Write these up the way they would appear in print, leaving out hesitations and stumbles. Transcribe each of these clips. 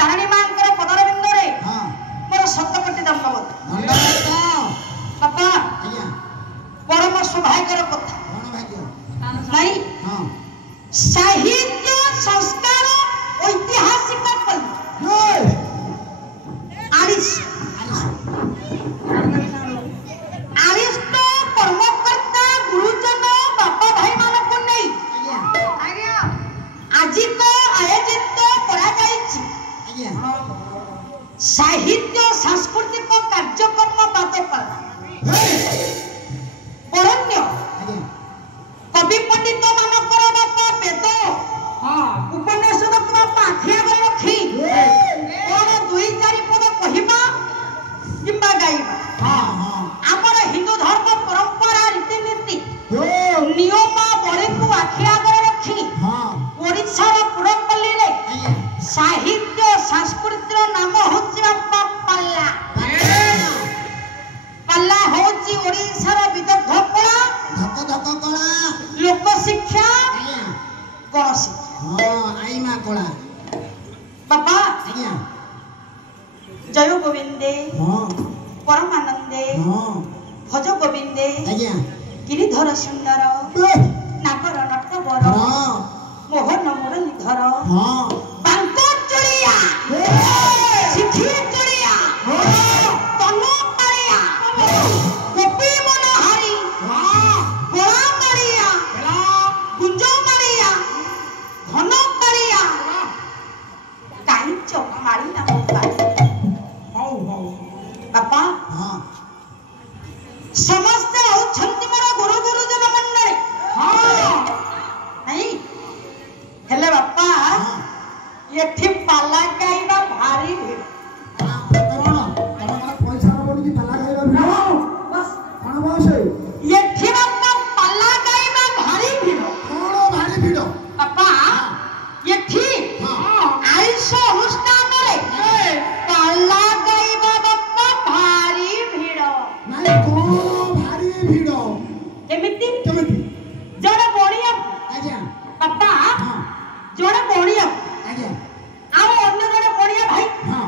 तारिणी मांकर पदर बिंदरे हां मोर 7 कोटी दंडवत बापा आज्ञा परम सौभाग्यर कथा कोन भाग्य नहीं हां साहित्य संस्कार ऐतिहासिक पल्ली जय आरिस आरिस तो कर्मकर्ता गुरुजन बापा भाई मानक नहीं आज्ञा आज तो आयोजित करा जायछि आज्ञा साहित्य सांस्कृतिक कार्यक्रम बादपाला बरण्य आज्ञा कवि पंडित मानकर बापा वेद उपन्यास बापा आखिया रखी कौन 2-4 पद कहवा किंबा गाइबा हां हां आमर हिंदू धर्म परंपरा रीतिनीति ओ नियमावली को आखिया रखी हां ओडिशा पुरपल्ली रे आज्ञा साहित्य संस्कृतिर नाम होछि बापा पल्ला पल्ला होछि ओडिशा विदग्ध कला धक धक कला लोक शिक्षा आज्ञा गण शिक्षा हां आईमा कला बापा आज्ञा जय गोविंदे हां परमानंदे हां भज गोविंदे आज्ञा गिरिधर सुंदर नागर नटवर हां मोहन मुरलीधर हां बांको चुड़िया शिखी चुड़िया तनु कालिया गोपी मनोहारी गोला कालिया कुंज कालिया घन कालिया कांच मारी नाम काली हाउ हाउ बापा हां समस्त होछंती मोर गुरु गुरुजन मंडळी नहीं हेले बापा एठी पाला गाइबा भारी भीड़ कोन तमरा पैसा बोली कि पाला खाइबा भिड़ो बस कोन बसे एठी बापा पाला गाइबा भारी भीड़ कोन भारी भिड़ो बापा एठी आयुष अनुष्ठान रे पाला गाइबा बापा भारी भीड़ नाही कोन भारी भिड़ो केमिति केमिति जड़े बोड़िया आज्ञा बापा हां जड़े बोड़िया आज्ञा आरो अन्य जड़े बोड़िया भाई हां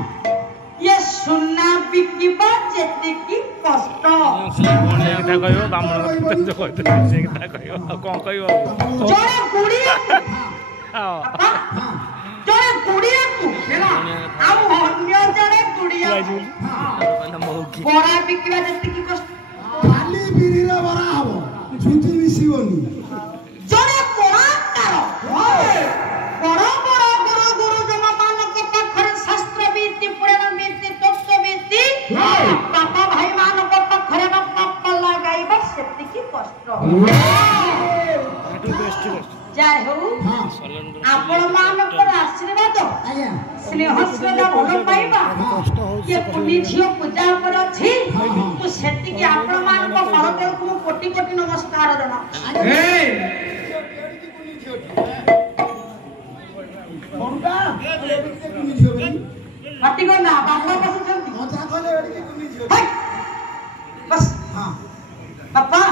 ये सुन्ना बिकिबा जेति की कष्ट कोने कथा कहयो बामण तो कहतो से कथा कहयो कोन कहयो जड़े गुड़िया हां हां जड़े गुड़िया को हेला आरो अन्य जड़े गुड़िया बड़ा बिकिबा जेति की कष्ट खाली बिरी रे बरा हबो झुंझी मिसिबोनी जड़े कोराकार बड़ बड़ गुरु गुरुजन मानक पाखरे शास्त्र बीति पुराण बीति तत्व बीति बापा भाई मानक पाखरे बापा पल्ला गाइबा सेति की कष्ट जय हो हां आपण मानकर आशीर्वाद आज्ञा स्नेह श्रद्धा भल पाइबा ये पुनी झियो पूजा पर अछि तो सेति की आपण मानक परतल को कोटि कोटि नमस्कार जना कोनटा एडी के कुनी झियो बनी हटी को ना बापा बसुछंती मजा कहले एडी के कुनी झियो हाय बस हां बापा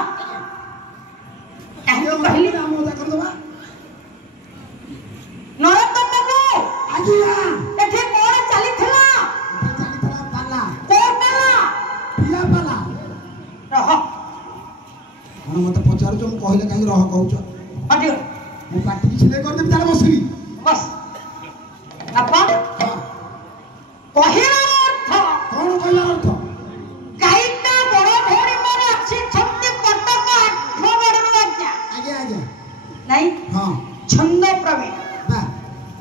यो काहे कहली नाम मजा कर दबा नरत बाबू आज्ञा एठी मोर चली थला चाली थला पाला को पाला पिया पाला रह हम मते पचार जो कहले काई रह कहउछ हटी मु पाटी छिले कर देबी ताले बसली बस बापा हां कहिरा अर्थ कोन कहला अर्थ गाइता बड़ भोरी मोर अछि छत्ती कटक 8 बड़ राजा आज्ञा आज्ञा नहीं हां छंद प्रवीण बा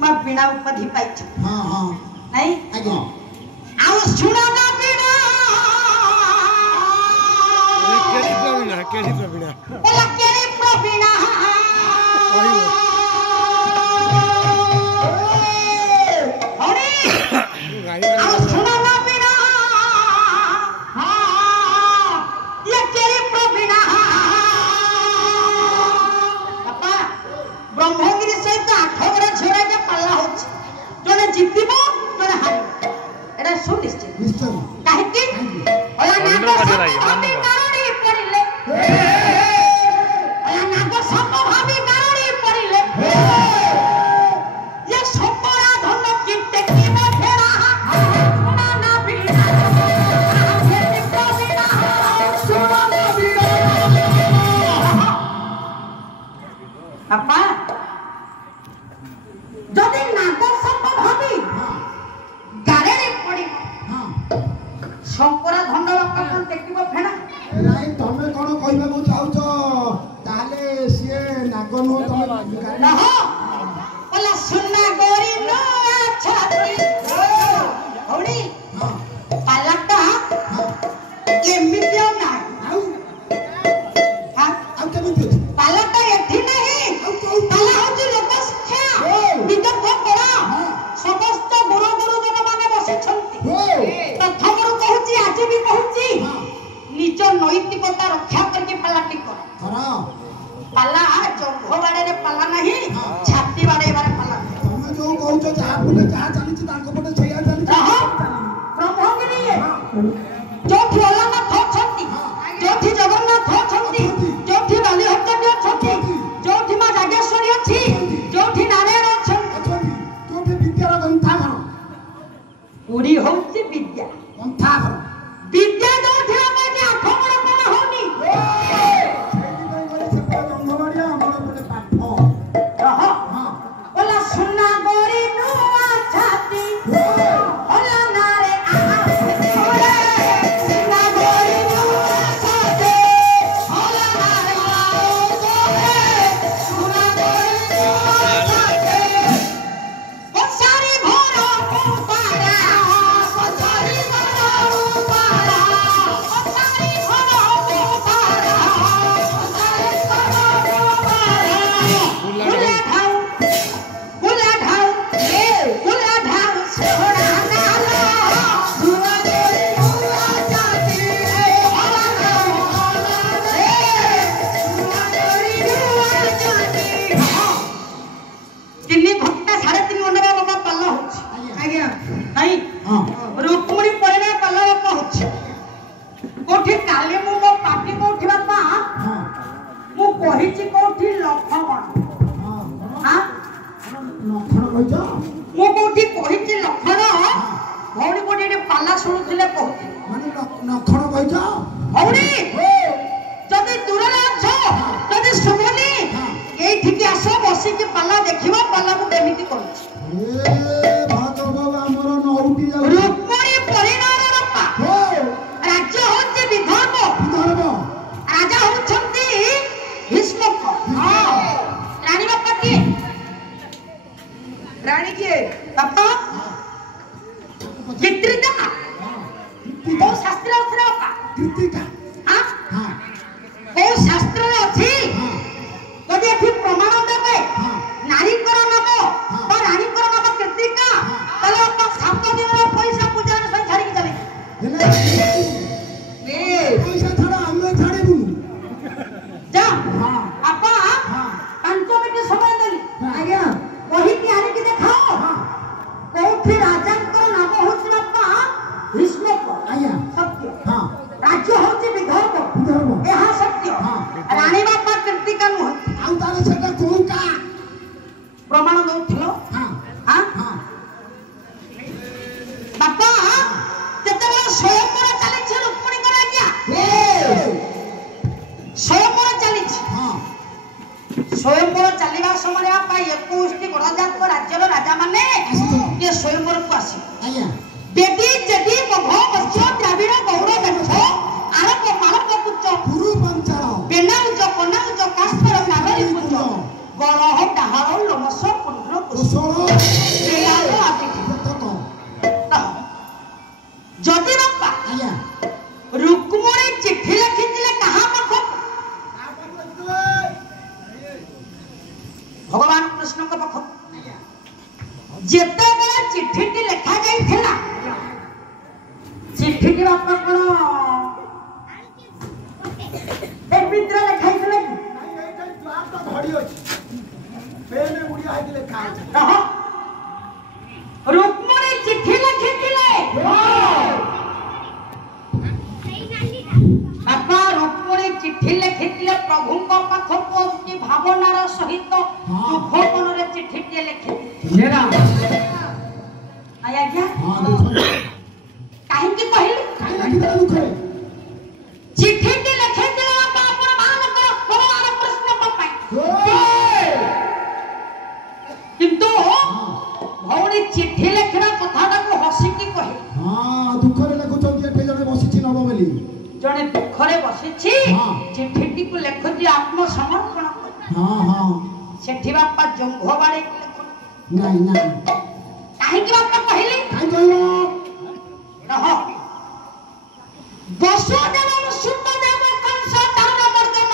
मैं बिना उपाधि पाइछ हां हां नहीं आज्ञा आउ सुना ना बिना केड़ी प्रवीणा बोला केड़ी प्रवीणा हरी आउ सुना ना बिना ये केड़ी प्रवीणा पापा ब्रह्मगिरी सहित 8 बड़ झोड़ा के पल्ला होछ जने जितिबो जने हारिबो एटा सुनिश्चित निश्चय काहे कि ओला नाग भाभी गाड़ी पड़िले ओला नाग सप भाभी गाड़ी पड़िले ये सपरा धन की टेकी में फेर नैतिकता रक्षा करके पाला टिक करा पाला जंघ बाड़े रे पाला नहीं छाती बाड़े बारे पाला तमे जो कहउछ जहा पुले जहा चलीछि तांको पटे छैया चलीछि रह ब्रह्मगिरी जो भोलानाथ अछंती जो जगन्नाथ अछंती जो बालीहट्टी अछंती जो मां जागेश्वरी अछि जो नारायण अछंती तो विद्यार ग्रंथा घर पुरी होउची विद्या ग्रंथा घर विद्या जोठी आमाची आठमण कोण होनी सेठी कई गले से जंगवाड़िया हमर पटे पाठ रह हां बोला सुना गोरी नुआ छाती होला नारे आहा ओरे सुना गोरी नुआ छाती होला नारे ओरे सुना गोरी नुआ छाती ओ सारी भोर पारा ओ सारी भोर पारा ओ सारी भोर पारा ओ सारी भोर पारा गुला ढाऊ गुला ढाऊ सोना नाला सुना गोरी नुआ छाती होला नारे सुना गोरी नुआ छाती तीन घंटा 3.5 घंटा बाबा पाला होछि आज्ञा नहीं हां रुक्मिणी परिणय पाला बाबा होछि कोठी काले मो पाटी कोठी बाबा हां मु कहिछि कोठी लखमण हां नखण कहउछ मु कोठी कहिछि लखमण भौणी कोठी एटे पाला सुनुथिले कहथि माने नखण कहउछ भौणी जदि दूरले अछ जदि सुबनी एठिकी आसो बसी के पाला देखिबो पाला मु केमिति करूछि ए भागव हमर नौटी जाउ रुक्मिणी परिणय बापा हो राज्य होछि विदर्भ विदर्भ राजा होछंती भीष्मक रानी बापा की रानी की बापा चित्रिता ओ शास्त्र उतरे बापा कृतिका हां हां ओ शास्त्र रे अछि हां যদি এটি প্রমাণ দেবে हां নারীଙ୍କର নাম বা রানীଙ୍କର নাম কৃতিকা তাহলে ଆପଣ 7 ଦିନର ପଇସା ପୂଜାର ସହ ଛାଡ଼ିକି ଚାଲି ହେଲେ ପଇସା ଛାଡ ଆମେ ଛାଡ଼ିବୁନୁ ଯା हां আপা हां 5 ମିନିଟ ସମୟ ଦେଲି ଆଜ୍ଞା କହିକି ଆଣିକି ଦେଖାଅ हां କୋଉଠି ରାଜାଙ୍କର ନାମ ହେଉଛି ବାପା ଭୀଷ୍ମକ ଆଜ୍ଞା ସତ୍ୟ हां ରାଜ୍ୟ ହେଉଛି ବିଦର୍ଭ ବିଦର୍ଭ ଏହା ସତ୍ୟ हां ରାଣୀ ବାପା କୃତିକା ନୁହଁ ଆଉ ତାହେଲେ ସେଟା କୋଉକା ପ୍ରମାଣ ଦଉଥିଲ हां ହାଁ हां ବାପା ଯେତେବେଳେ ସ୍ୱୟଂବର ଚାଲିଛି ରୁକ୍ମିଣୀଙ୍କର ଆଜ୍ଞା ସ୍ୱୟଂବର ଚାଲିଛି हां ସ୍ୱୟଂବର ଚାଲିବା ସମୟରେ ବାପା 21ଟି ଗଣଜାତ ରାଜ୍ୟର ରାଜାମାନେ ଏ ସ୍ୱୟଂବରକୁ ଆସିବେ ଆଜ୍ଞା ଦେବୀ ଦେବୀ ମଘ ମତ୍ସ୍ୟ ଦ୍ରାବିଡ଼ ଗୌର ଦେଶ ଆରବ ମାଳବ କୁଚ ଗୁରୁ ପଞ୍ଚାଳ ବେନାଉଜ କନାଉଜ କାସ୍ପର ନାଗରୀ କୁଚ ଗଳହ ଡାହାଳ ଲୋମସ ପୁଣ୍ଡ୍ର କୁଶଳ କୁଶଳ ଆଦିତି ତକ ଯଦି ବାପା ଆଜ୍ଞା ରୁକ୍ମିଣୀ ଚିଠି ଲେଖିଥିଲେ କାହା ପାଖକୁ ଭଗବାନ କୃଷ୍ଣଙ୍କ ପାଖକୁ ଯେତେବେଳେ ଚିଠିଟି ଲେଖା ଯାଇଥିଲା ଚିଠିଟି ବାପା କଣ ଏମିତିରେ ଲେଖା ହେଇଥିଲା କି ଘଡି ଅଛି ପେନ ଗୁଡିଆ ହେଇକି ଲେଖା ଅଛି ରହ ରୁକ୍ମିଣୀ ଚିଠି ଲେଖିଥିଲେ ବାପା ରୁକ୍ମିଣୀ ଚିଠି ଲେଖିଥିଲେ ପ୍ରଭୁଙ୍କ ପାଖକୁ ଅତି ଭାବନାର ସହିତ ଦୁଃଖ ମନରେ ଚିଠିଟିଏ ଲେଖିଥିଲେ ଆଜ୍ଞା हां କାହିଁକି କହିଲି କାହିଁକି ଦୁଃଖରେ ଚିଠିଟି ଲେଖିଥିଲେ ବାପା ଆପଣ ମାନଙ୍କର ଭଗବାନ କୃଷ୍ଣଙ୍କ ପାଇଁ କିନ୍ତୁ ଭଉଣୀ ଚିଠି ଲେଖିବା କଥାଟାକୁ ହସିକି କହିଲେ हां ଦୁଃଖରେ ଲେଖୁଛନ୍ତି ଏଠି ଜଣେ ବସିଛି ନବ ବୋଲି ଜଣେ ଦୁଃଖରେ ବସିଛି ହଁ। ଚିଠିଟିକୁ ଲେଖୁଛି ଆତ୍ମସମର୍ପଣ କରି हां हां ସେଠି ବାପା ଜଙ୍ଘ ବାଡ଼େଇକି ଲେଖୁଛି ନାଇଁ ନାଇଁ କାହିଁକି ବାପା କହିଲି କାଇଁ କହିଲ ରହ ବସୁଦେବ ସୁତଦେବ କଂସ ଦାନ ବର୍ଜନ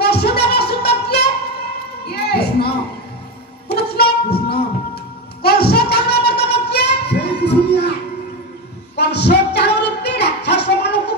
ବସୁଦେବ ସୁତ କିଏ କୃଷ୍ଣ କୃଷ୍ଣ କୃଷ୍ଣ କଂସ ଦାନ ବର୍ଜନ କିଏ ସେଇ କୁସୁମିଆ କଂସ ଚାଳ ରୂପୀ ରାକ୍ଷସ ମାନଙ୍କୁ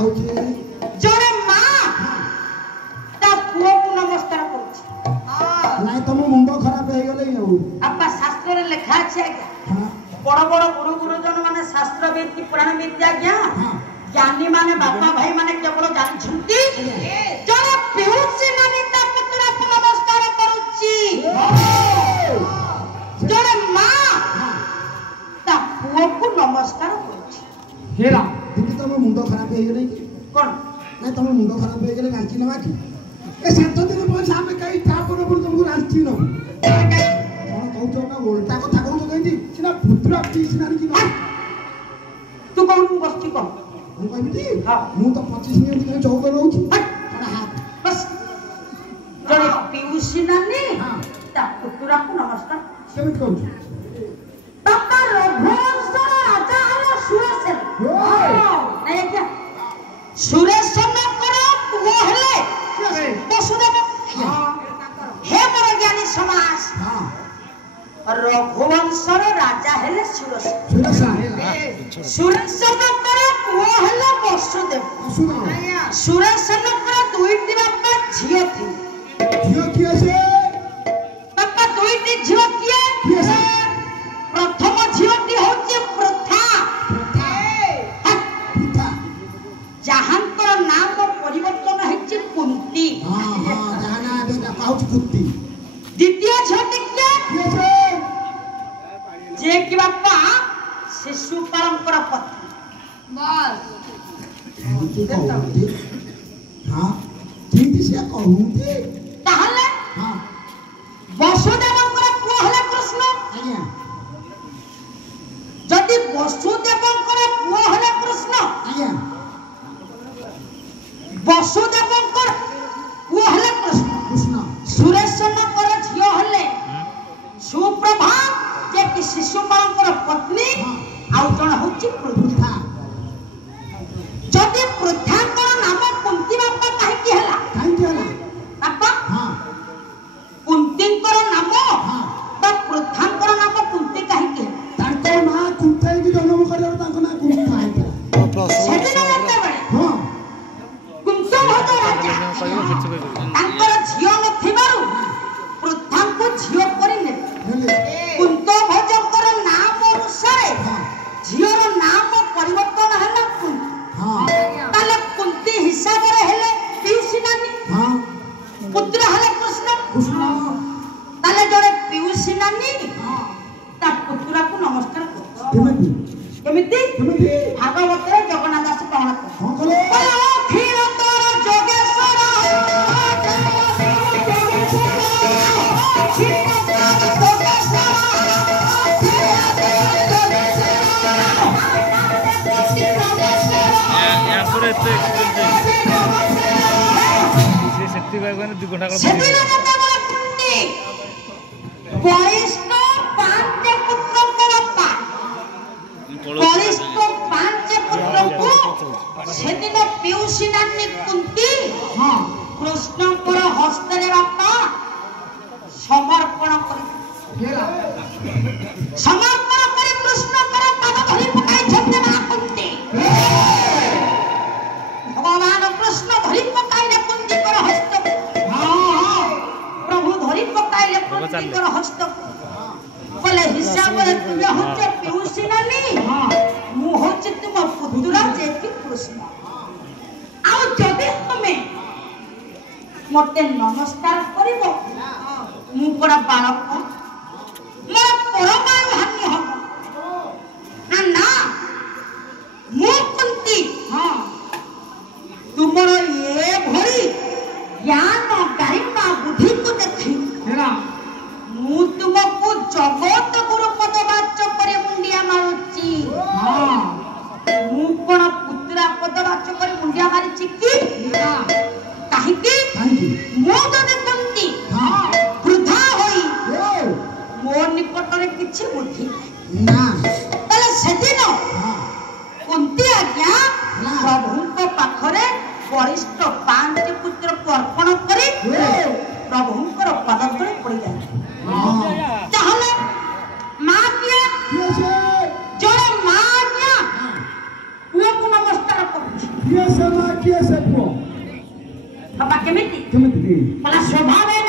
ହଉଛି ଜଣେ ମା ତା ପୁଅକୁ ନମସ୍କାର କରୁଛି। ନାଇଁ ତମ ମୁଣ୍ଡ ଖରାପ ହେଇଗଲେ ଆଉ ଆପା ଶାସ୍ତ୍ରରେ ଲେଖା ଅଛି ଆଜ୍ଞା। ହଁ ବଡ ବଡ ଗୁରୁଜନ ମାନେ ଶାସ୍ତ୍ର ବିଦ୍ୟା ପୁରାଣ ବିଦ୍ୟା ଆଜ୍ଞା ହଁ ଜ୍ଞାନୀ ମାନେ ବାପା ଭାଇ ମାନେ କେବଳ ଜାଣିଛନ୍ତି ଜଣେ ପିଉସୀ ନାନୀ ତା ପୁତୁରାକୁ ନମସ୍କାର କରୁଛି। ଜଣେ ମା ତା ପୁଅକୁ ନମସ୍କାର କରୁଛି। ହେଲା ଦିଦି ତମ ମୁଣ୍ଡ ଖରାପ ହେଇଗଲେ କି କଣ ନାଇଁ ତମ ମୁଣ୍ଡ ଖରାପ ହେଇଗଲେ ରାଞ୍ଚି ନେବା କି ଏ 7 ଦିନ ପଇସା ଆମେ କାହିଁ ତାପରେ ତମକୁ ରାଞ୍ଚି ନବୁ କଣ କହୁଛ ନା ଓଲଟା କଥା କହୁଛ କେମିତି ସିନା ପୁତ୍ର ପିସ୍ ନାନୀ କି ତୁ କହୁନୁ ବସିଛି କହ ମୁଁ କହିବି ହଁ। ମୁଁ ତ 25 ମିନିଟ୍ ଧରି 14 ରହୁଛି ବସ୍ ଜଣେ ପିଉସୀ ନାନୀ ହଁ। ତା ପୁତୁରାକୁ ନମସ୍କାର କେମିତି କରୁଛୁ ବାପା ରଘୁବଂଶର ରାଜା ହେଲେ ସୁରେଶ। ନାଇଁ ଆଜ୍ଞା ସୁରେଶଙ୍କର ପୁଅ ହେଲେ ବସୁଦେବ। ହେ ମୋର ଜ୍ଞାନୀ ସମାଜ ହଁ ରଘୁବଂଶର ରାଜା ହେଲେ ସୁରେଶ। ସୁରେଶଙ୍କର ପୁଅ ହେଲେ ବସୁଦେବ। ସୁରେଶଙ୍କର ଦୁଇଟି ବାପା ଝିଅ ଥିଲେ। ଝିଅ କିଏ ସେ ବାପା ଦୁଇଟି ଝିଅ କିଏ? ପ୍ରଥମ ଝିଅଟି ହଉଛି ପୃଥା ଯାହାଙ୍କର ନାମ ପରିବର୍ତ୍ତନ ହେଇଛି କୁନ୍ତି। ଦ୍ୱିତୀୟ ଝିଅଟି କିଏ? ଯେ କି ବାପା ଶିଶୁପାଳଙ୍କର ପତ୍ନୀ। ତାହେଲେ ବସୁଦେବଙ୍କର ପୁଅ ହେଲେ କୃଷ୍ଣ। ଯଦି ବସୁଦେବଙ୍କର ପୁଅ ହେଲେ କୃଷ୍ଣ ବସୁଦେବଙ୍କର ପୁଅ ହେଲେ କୃଷ୍ଣ ସୁରେଶଙ୍କର ଝିଅ ହେଲେ ସୁପ୍ରଭା ଯେ କି ଶିଶୁପାଳଙ୍କର ପତ୍ନୀ ଆଉ ଜଣେ ହଉଛି ପୃଥା। ଯଦି ପୃଥାଙ୍କର ନାମ କୁନ୍ତି ବାପା କାହିଁକି ହେଲା ବାପା କୁନ୍ତିଙ୍କର ନାମ ବା ପୃଥାଙ୍କର ନାମ କୁନ୍ତି କାହିଁକି ହେଲା? ସେଦିନ ଯେତେବେଳେ କୁନ୍ତ ଭୋଜ ରାଜା ତାଙ୍କର ଝିଅ ନଥିବାରୁ ପୃଥାଙ୍କୁ ଝିଅ କରି ନେଲେ। କୁନ୍ତ ଭୋଜଙ୍କର ନାମ ଅନୁସାରେ ଝିଅର ନାମ ପରିବର୍ତ୍ତନ ହେଲା କୁନ୍ତି। ତାହେଲେ କୁନ୍ତି ହିସାବରେ ହେଲେ ପିଉସୀ ନାନୀ ପୁତ୍ର ହେଲେ କୃଷ୍ଣ। ତାହେଲେ ଜଣେ ପିଉସୀ ନାନୀ ତା ପୁତୁରାକୁ ନମସ୍କାର କରୁଛି। କେମିତି ଭାଗବତରେ ଜଗନ୍ନାଥ ଦାସ ପ୍ରମାଣ କଲେ ସେଦିନ ପିଉସୀ ନାନୀ କୁନ୍ତି କୃଷ୍ଣଙ୍କର ହସ୍ତରେ ବାପା ସମର୍ପଣ କରି କୃଷ୍ଣଙ୍କର ପାଦ ଧରି ପକାଇଛନ୍ତି ମା କୁନ୍ତି। ଭଗବାନ କୃଷ୍ଣ ଧରି ପକାଇଲେ କୁନ୍ତିଙ୍କର ହସ୍ତ ପ୍ରଭୁ ଧରି ପକାଇଲେ କୁନ୍ତିଙ୍କର ହସ୍ତ ବୋଲେ ହିସାବରେ ତୁମେ ହଉଛ ପିଉସୀ ନାନୀ ମୁଁ ହଉଛି ତୁମ ପୁତୁରା ଯେ କି କୃଷ୍ଣ। ଆଉ ଯଦି ତୁମେ ମତେ ନମସ୍କାର କରିବ ମୁଁ ପରା ବାଳକ ମୋର ପରମାୟୁ ହାନି ହବ ନା ମୁଁ କୁନ୍ତି ତୁମର ଏଭଳି ଜ୍ଞାନ ଗାରିମା ବୁଦ୍ଧିକୁ ଦେଖି ମୁଁ ତୁମକୁ ଜଗତ ଗୁରୁ ପଦବାଚ୍ୟ କରି ମୁଣ୍ଡିଆ ମାରୁଛି। ମୁଁ କଣ ପୁତୁରା ପଦବାଚ୍ୟ କରି ମୁଣ୍ଡିଆ ମାରିଛି କି? କାହିଁକି ମୁଁ ଯଦି କୁନ୍ତି ବୃଦ୍ଧା ହୋଇ ମୋ ନିକଟରେ କିଛି ବୁଦ୍ଧି ତାହେଲେ ସେଦିନ କୁନ୍ତି ଆଜ୍ଞା ପ୍ରଭୁଙ୍କ ପାଖରେ ବରିଷ୍ଠ 5 ପୁତ୍ରକୁ ଅର୍ପଣ କରି ପ୍ରଭୁଙ୍କର ପଦ ତଳେ ପଡ଼ିଯାଏ। ତାହେଲେ ମା କିଏ? ଜଣେ ମା ଆଜ୍ଞା ପୁଅକୁ ନମସ୍କାର କରୁଛି। କେମିତି କେମିତି ପଲା ସ୍ୱଭାବ